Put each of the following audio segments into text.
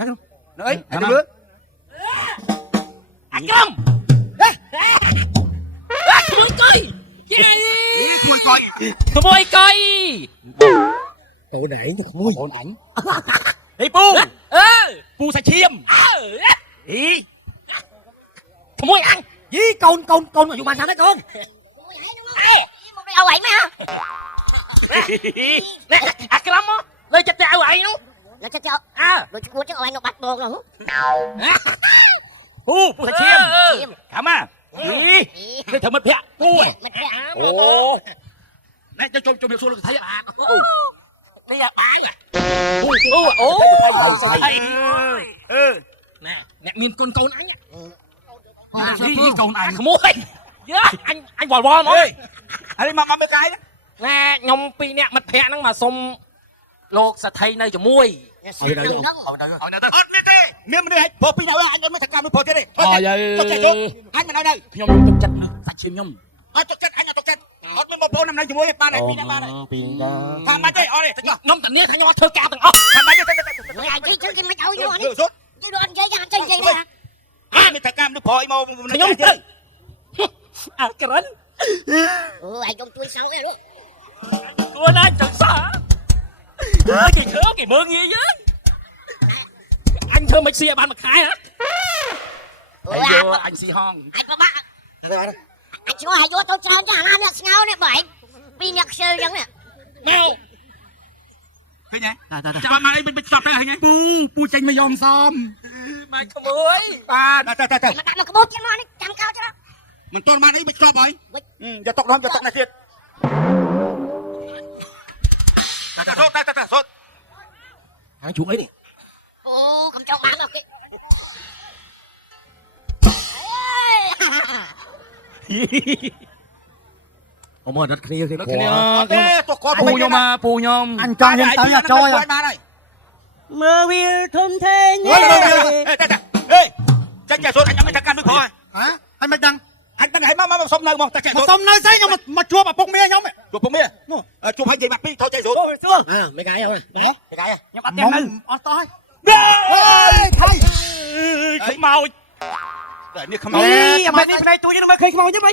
đấy anh bước anh Cầm khôi coi khôi coi khôi coi Ủa để khôi ổn ảnh đi pu pu sẽ chiêm đi khôi ăn Dí con mà dùng bàn sao đấy con. Đâu vậy mày hả? nè cái lắm á lấy chặt chào vậy nó Nó chết chưa? Rồi chú chắc anh nó bắt bồn rồi. pu sẽ chiêm cảm à đi cái thằng mất phe pu ồ nè cho biểu số được thấy à đây là bán à nè miền con câu nãy đi câu này không mua anh vòi bò mà anh mà mấy cái đó ណែខ្ញុំពីរនាក់មិត្តភ័ក្តិហ្នឹងមកសុំលោកសថីនៅជាមួយ អត់មានទេមានមនុស្សហិចព្រោះពីនៅអញមិនថាការមួយព្រោះទេអត់ចេះជុំអញមិននៅខ្ញុំទុកចិត្តសាច់ឈាមខ្ញុំ អត់ទុកចិត្តអញអត់ទុកចិត្តអត់មានបងប្អូននៅជាមួយបានហើយពីណាបានហើយ ពីណា ថាមិនទេអត់ទេ ខ្ញុំតានេះថាខ្ញុំអត់ធ្វើការទាំងអស់ ថាមិនទេ Mày chứ chứ mày đâu vô đi. សុទ្ធ Đi đồ anh chơi cho anh chơi gì nè. មានថាការមនុស្សព្រោះអីមក ខ្ញុំទៅអាក្រិន Anh trong tôi xấu đấy luôn. ខ្លួនឯងចង់សោះគេខើគេមើងងាយយើងអញធ្វើមិនស៊ីឲ្យបានមួយខែណាអញស៊ីហង Anh có bác. Anh chưa hay vô tôi chơi cho anh được ngáo nè bởi. Pi nhạc chơi giống nè. មក ឃើញទេចាំមកអីមិនចប់ទេឃើញទេពូចេញមកយំសំ មកក្មួយបាទ តែ Mà đặt một cái bốt trên nó đi chăm cao cho nó. មិនទាន់បានអីមិនចប់ហើយយកຕົកដល់យកຕົកនេះទៀតតែសុទ្ធ ហាងជួងអីនេះ Ồ, cầm cho bán rồi kì. អូមើលដិតគ្នាគេ ដល់គ្នា ទេទុកគាត់ ពូខ្ញុំមកពូខ្ញុំ អញចង់ញ៉ាំទៅចយ បានហើយ មើលវាធំធេង ហេចាច់សុទ្ធអញមិនថាការមួយព្រោះហ៎អញមិនដឹងអញដឹងហើយមកសុំនៅមកតែចាច់សុទ្ធ សុំនៅស្អីខ្ញុំមកជួបឪពុកមាខ្ញុំ ជួបពុកមាជួបឲ្យនិយាយបាត់ពីរថយចាច់សុទ្ធ សួរ mấy cái không này គេកាយ ខ្ញុំអត់ទាំងនៅ អត់តោះ ថៃ ខ្មោច នេះខ្មោ អី ច អាមិននេះផ្នែកទួយនឹងមើលឃើញខ្មោចទេបី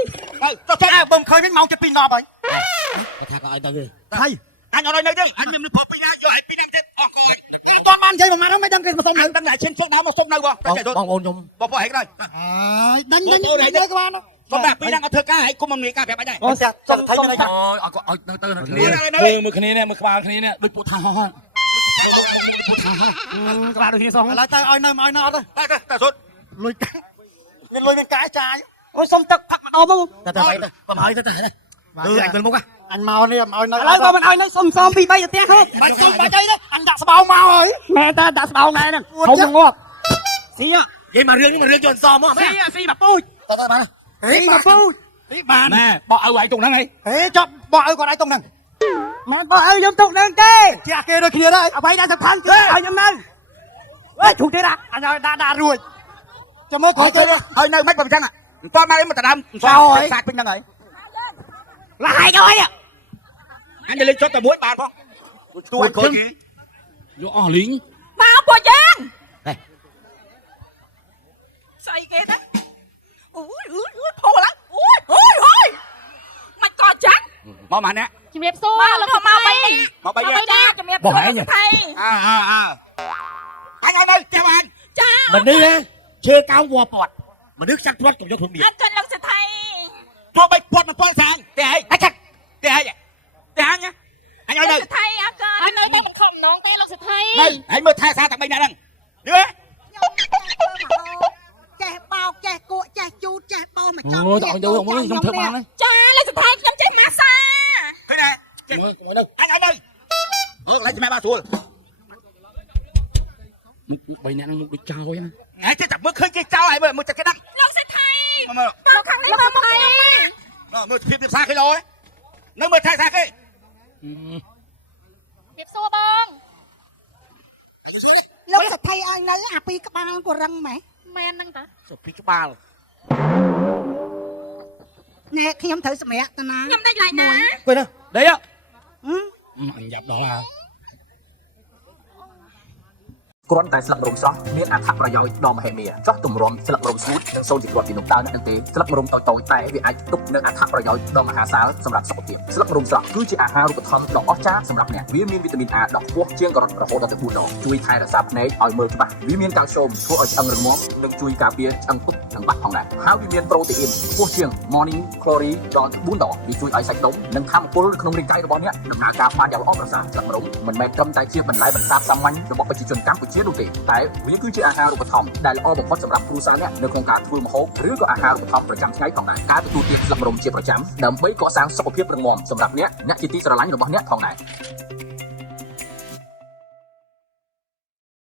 ទៅចាច់បើមិនឃើញវិញម៉ោងចិត្តពី10ហើយ ថាក៏ឲ្យទៅ ថៃ អញអត់ឲ្យនៅទេអញខ្ញុំនឹងព្រោះពីណាយកឲ្យពីណាទៀតអស់គួយ គេអត់បាននិយាយមកមិនដឹងគេមកសុំ អ នៅ ញដឹងតែឈិនជើងដើមមកសុំនៅបងតែចាច់សុទ្ធ បងប្អូនខ្ញុំ បងប្អូនហែកដល់ ហើយដេញទៅក៏បាន សុំតែពីណាក៏ធ្វើការហែកគុំមិនមានការប្រាប់អញដែរ អូសុំថៃទៅ អូយឲ្យទៅគ្នាមើលគ្នានេះមើលក្បាលគ្នានេះដូចពូថាហោះក្បាលដូចគ្នាសោះ ឥឡូវទៅឲ្យនៅមកឲ្យនៅអត់ តែសុទ្ធ លុយកាមានលុយមានកាយចាយអូសុំទឹកផាក់ម្ដងមក ទៅទៅបើឲ្យទៅទៅអញទៅមុខ អញមកនេះឲ្យនៅ ឥឡូវបើមិនឲ្យនៅសុំ2 3ទៅផ្ទះហូប បាច់សុំបាច់អីទេអញដាក់ស្បោមកហើយ មែនតើដាក់ស្បោណែហ្នឹងហុំងាប់ស៊ីនិយាយមករឿងនេះមករឿងជន់សមមកស៊ីមកពូជទៅទៅបាន ហេមកពូនេះបាន ណែបោះឲ្យឯងទុកហ្នឹងហី ហេចប់បោះឲ្យគាត់ឲ្យតុងហ្នឹង មិនបោះឲ្យខ្ញុំទុកហ្នឹងទេ ជាគេដូចគ្នាដែរ អ្វីដែលសំខាន់គឺឲ្យខ្ញុំនៅអេជុះទេណា អញឲ្យដាក់រួចចាំមើលគាត់ទៅ ហើយនៅមិនបើអញ្ចឹងមិនតមកអីមកដដើមសាច់ពេញហ្នឹងហើយ ឡាយដល់ហើយ អញទៅលេងចុតតែមួយបានផងទួយគាត់យកអស់លីង Mau bò giang. Say kia đó. Ui, thô lắm. Ui. Mày còn trắng. មកម៉ានណា Chị miệp xua. Mau bay đi. មកបី Mau đi. Chị miệp បោះឯង thầy. អញឲ្យនៅចាំអញ Cha. មនុស្សណាជើកៅវ៉ាពាត់មនុស្សចាក់ព្រាត់កុំយកខ្លួនមាន Anh trên lưng sẽ thầy. ទោះបីពាត់មិនទាន់សាងទេហីអញចាក់ទេហីទេអញអញឲ្យនៅ Sẽ thầy á cơ. Anh nói nó không nón té lưng sẽ thầy. នៅហើយមើលថែសារតែបីណាហ្នឹងយល់ ចេះបោកចេះគក់ចេះជូតចេះបោមកចង់ អូទៅឲ្យទៅមកខ្ញុំធ្វើបាន Cha lưng sẽ thầyខ្ញុំចេះម៉ាសា ឃើញទេ មើលកុំឲ្យទៅ អញឲ្យនៅមើលកន្លែងជំនះបានស្រួល បីអ្នកហ្នឹងមុខដូចចោលហ្នឹង ថ្ងៃចេះតែមើលឃើញគេចោលហើយមើលតែគេដឹង lưng sẽ thầy. មើល Nó khăn lấy mà thầy. មើលភាពសាគេលោនៅមើលថែសារគេ Miệp xua bông. លោកសថៃឲ្យនៅអាពីក្បាលក៏រឹងម៉េះ Men năng ta. សុភីក្បាល ណែខ្ញុំត្រូវសម្រាប់តាណា ខ្ញុំដាច់ឡាយណា ពេលណាដេក ហឹម អញយ៉ាប់ដល់ហើយ គ្រាន់តែស្លឹកម្រុំស្រស់មានអត្ថប្រយោជន៍ដ៏មហិមាចោះទម្រាំស្លឹកម្រុំស្ងួតនិងសូនជាគ្រាប់ពីនោះតើអ្នកដឹងទេស្លឹកម្រុំតូចៗតែវាអាចផ្ទុកនូវអត្ថប្រយោជន៍ដ៏មហាសាលសម្រាប់សុខភាពស្លឹកម្រុំស្រស់គឺជាអាហារូបត្ថម្ភដ៏អស្ចារ្យសម្រាប់អ្នកវាមានវីតាមីន A ដ៏ខ្ពស់ជាងការ៉ុតរហូតដល់ទៅ4ដងជួយថែរក្សាភ្នែកឲ្យមើលច្បាស់វាមានកាល់ស្យូមធ្វើឲ្យឆ្អឹងរឹងមាំនិងជួយការពារឆ្អឹងពុតនិងបាក់ផងដែរហើយវាមានប្រូតេអ៊ីនខ្ពស់ជាង Morning Glory ដល់ទៅ4ដងវាជួយឲ្យសាច់ដុំនិងធម៌ពលក្នុងរាងកាយរបស់អ្នកដំណើរការបានយ៉ាងល្អប្រសើរស្លឹកម្រុំមិនមែនត្រឹមតែជាបន្លែបន្សាបសាមញ្ញរបស់ប្រជាជនកម្ពុជានោះទេតែវាគឺជាអាហារូបត្ថម្ភដែលល្អបំផុតសម្រាប់គ្រួសារអ្នកនៅក្នុងការធ្វើម្ហូបឬក៏អាហារូបត្ថម្ភប្រចាំថ្ងៃផងដែរការទទួលទានស្លឹកម្រុំជាប្រចាំដើម្បីកសាងសុខភាពរឹងមាំសម្រាប់អ្នកជាទីស្រឡាញ់របស់អ្នកផងដែរ